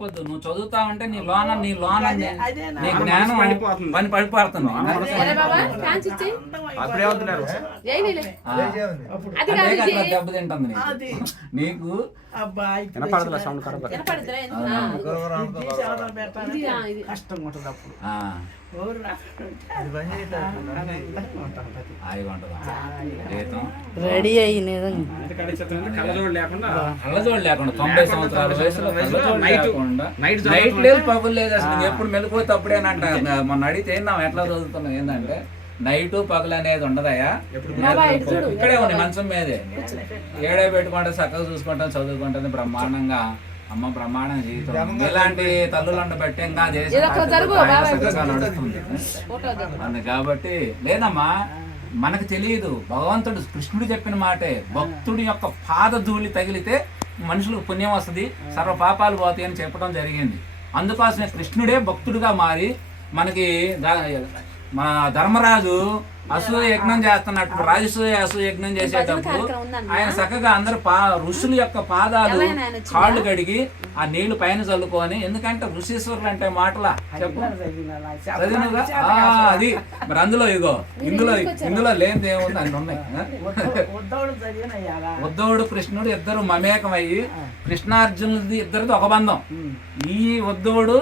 చెప్పొద్దు. నువ్వు చదువుతా ఉంటే నీ లోన నీ లోన? నీ జ్ఞానం. పని పడిపోతుంది. దెబ్బతింటుంది నీకు. కష్టం ఉంటుంది అప్పుడు. రెడీ అయ్యి నిజంగా కళ్ళజోడు లేకుండా కళ్ళజోడు లేకుండా తొంభై సంవత్సరాల వయసులో కళ్ళజోడు నైట్ నైట్ లేదు పగులు లేదు అసలు ఎప్పుడు మెలుకుపోతే అప్పుడేనంట మొన్న అడిగితే ఏందాం ఎట్లా చదువుతున్నావు ఏంటంటే నైట్ పగలు అనేది చూడు. ఇక్కడే ఉంది మంచం మీదే. ఏడే పెట్టుకుంటే చక్కగా చూసుకుంటాం చదువుకుంటుంది బ్రహ్మాండంగా. అమ్మ బ్రహ్మాండం జీవితం ఇలాంటి తల్లులంట బట్టి ఇంకా. అందు కాబట్టి లేదమ్మా మనకు తెలియదు. భగవంతుడు కృష్ణుడు చెప్పిన మాటే భక్తుడి యొక్క పాదధూళి తగిలితే మనుషులకు పుణ్యం వస్తుంది సర్వ పాపాలు పోతాయి అని చెప్పడం జరిగింది. అందుకోసమే కృష్ణుడే భక్తుడిగా మారి మనకి మన ధర్మరాజు అసూయ యజ్ఞం చేస్తున్నట్టు రాజసూయ అసూయ యజ్ఞం చేసేటప్పుడు. ఆయన చక్కగా అందరు పా ఋషుల యొక్క పాదాలు? కాళ్ళు కడిగి ఆ నీళ్ళు పైన చల్లుకొని ఎందుకంటే ఋషీశ్వరులు అంటే మాటలా చెప్పు. అది. మరి అందులో ఇగో ఇందులో ఇందులో లేనిది ఏముంది? అన్ని ఉన్నాయి. ఉద్ధవుడు కృష్ణుడు ఇద్దరు మమేకమయ్యి కృష్ణార్జునుడిది ఇద్దరిది ఒక బంధం. ఈ ఉద్ధవుడు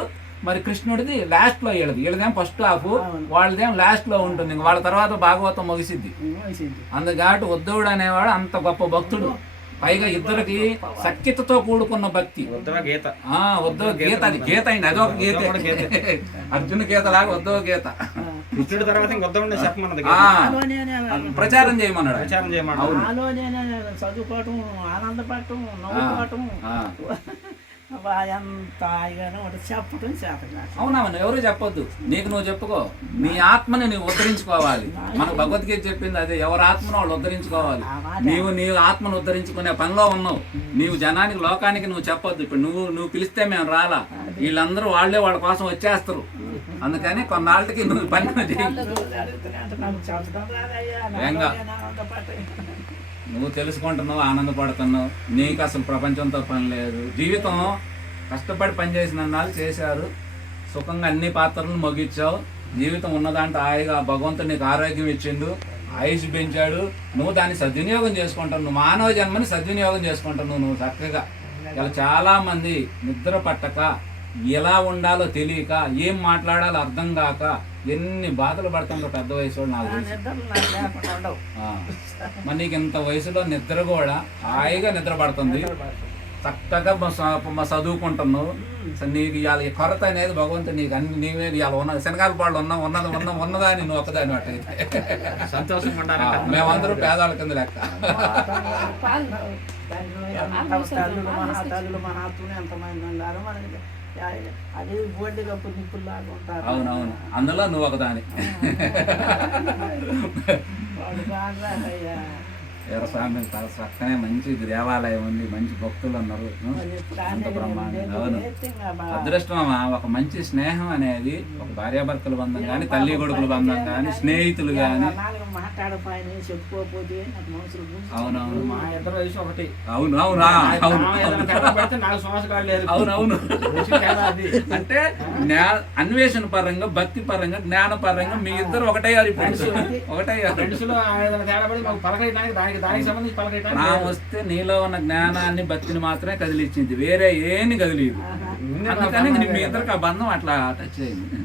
మరి కృష్ణుడిది లాస్ట్లో వీళ్ళది వీళ్ళదేం ఫస్ట్ హాఫ్ వాళ్ళదేం లాస్ట్లో ఉంటుంది. ఇంక వాళ్ళ తర్వాత భాగవతం ముగిసిద్ది. అందుకాటు ఉద్ధవుడు అనేవాడు అంత గొప్ప భక్తుడు. పైగా ఇద్దరికి సఖ్యతతో కూడుకున్న భక్తి. ఉత్తమ గీత. ఆ ఉద్ధవ గీత అది. గీత. అయింది. అదొక గీత. అర్జున గీత లాగా ఉద్ధవ గీత కృష్ణుడి తర్వాత ఇంక ఉత్తమ చెప్పమన్నది ప్రచారం చేయమన్నాడు. ప్రచారం చేయమన్నాడు. చదువుకోవటం ఆనందపడటం నవ్వుకోవటం. కాదు. అవునవును ఎవరు చెప్పొద్దు? నీకు నువ్వు చెప్పుకో. నీ ఆత్మని నువ్వు ఉద్ధరించుకోవాలి. మన భగవద్గీత చెప్పింది అదే. ఎవరి ఆత్మను వాళ్ళు ఉద్ధరించుకోవాలి. నీవు నీ ఆత్మను ఉద్ధరించుకునే పనిలో ఉన్నావు. నీవు జనానికి లోకానికి నువ్వు చెప్పొద్దు. ఇప్పుడు నువ్వు నువ్వు పిలిస్తే మేము రాలా. వీళ్ళందరూ వాళ్ళే వాళ్ళ కోసం వచ్చేస్తారు. అందుకని కొన్నాళ్ళకి నువ్వు పని నువ్వు తెలుసుకుంటున్నావు ఆనందపడుతున్నావు. నీకు అసలు ప్రపంచంతో పని లేదు. జీవితం కష్టపడి పనిచేసిన నాళ్ళు చేశారు. సుఖంగా అన్ని పాత్రలను మొగిచ్చావు జీవితం ఉన్నదాంట్లో హాయిగా భగవంతుడు నీకు ఆరోగ్యం ఇచ్చిండు. ఆయుష్ పెంచాడు. నువ్వు దాన్ని సద్వినియోగం చేసుకుంటావు. నువ్వు మానవ జన్మని సద్వినియోగం చేసుకుంటావు నువ్వు చక్కగా. ఇలా చాలామంది నిద్ర పట్టక ఎలా ఉండాలో తెలియక ఏం మాట్లాడాలో అర్థం కాక ఎన్ని బాధలు పడుతుందో పెద్ద వయసు వాళ్ళు నాకు నా తెలుసు. నిద్రలు నాకు లేకుండా ఉండవు. ఆ. మరి నీకు ఇంత వయసులో నిద్ర కూడా హాయిగా నిద్ర పడుతుంది. చక్కగా మ- చదువుకుంటున్నావు నీకు ఇవాళ ఈ కొరత అనేది భగవంతుడు నీకు అన్ని నీవే ఇవాళ ఉన్న శనగాల పాళ్ళు ఉన్నా ఉన్నది ఉన్న ఉన్నదాని నువ్వు ఒక్కదాని అట్టయితే సంతోషంగా మేమందరూ పేదాల కింద లెక్క అది బోర్డు కప్పు నిప్పుల్లాగా ఉంటారు అవునవును అందులో నువ్వు ఒకదాని వాళ్ళు కాదురాయ్యా. స్వామి చక్కనే మంచి దేవాలయం ఉంది మంచి భక్తులు ఉన్నారు అంత బ్రహ్మాండం అవును. అదృష్టమా ఒక మంచి స్నేహం అనేది ఒక భార్యాభర్తల బంధం కానీ తల్లి కొడుకుల బంధం కానీ స్నేహితులు కానీ. అవునవును మా ఇద్దరు వయసు ఒకటి అవును అవునా అవును అవునవును. అంటే అన్వేషణ పరంగా భక్తి పరంగా జ్ఞాన పరంగా మీ ఇద్దరు ఒకటయ్యారు ఇప్పుడు. ఒకటయ్యారు నా వస్తే నీలో ఉన్న జ్ఞానాన్ని భక్తిని మాత్రమే కదిలిచ్చింది వేరే ఏమి కదిలేదు అందుకని మీ ఇద్దరికి ఆ బంధం అట్లా టచ్ అయింది.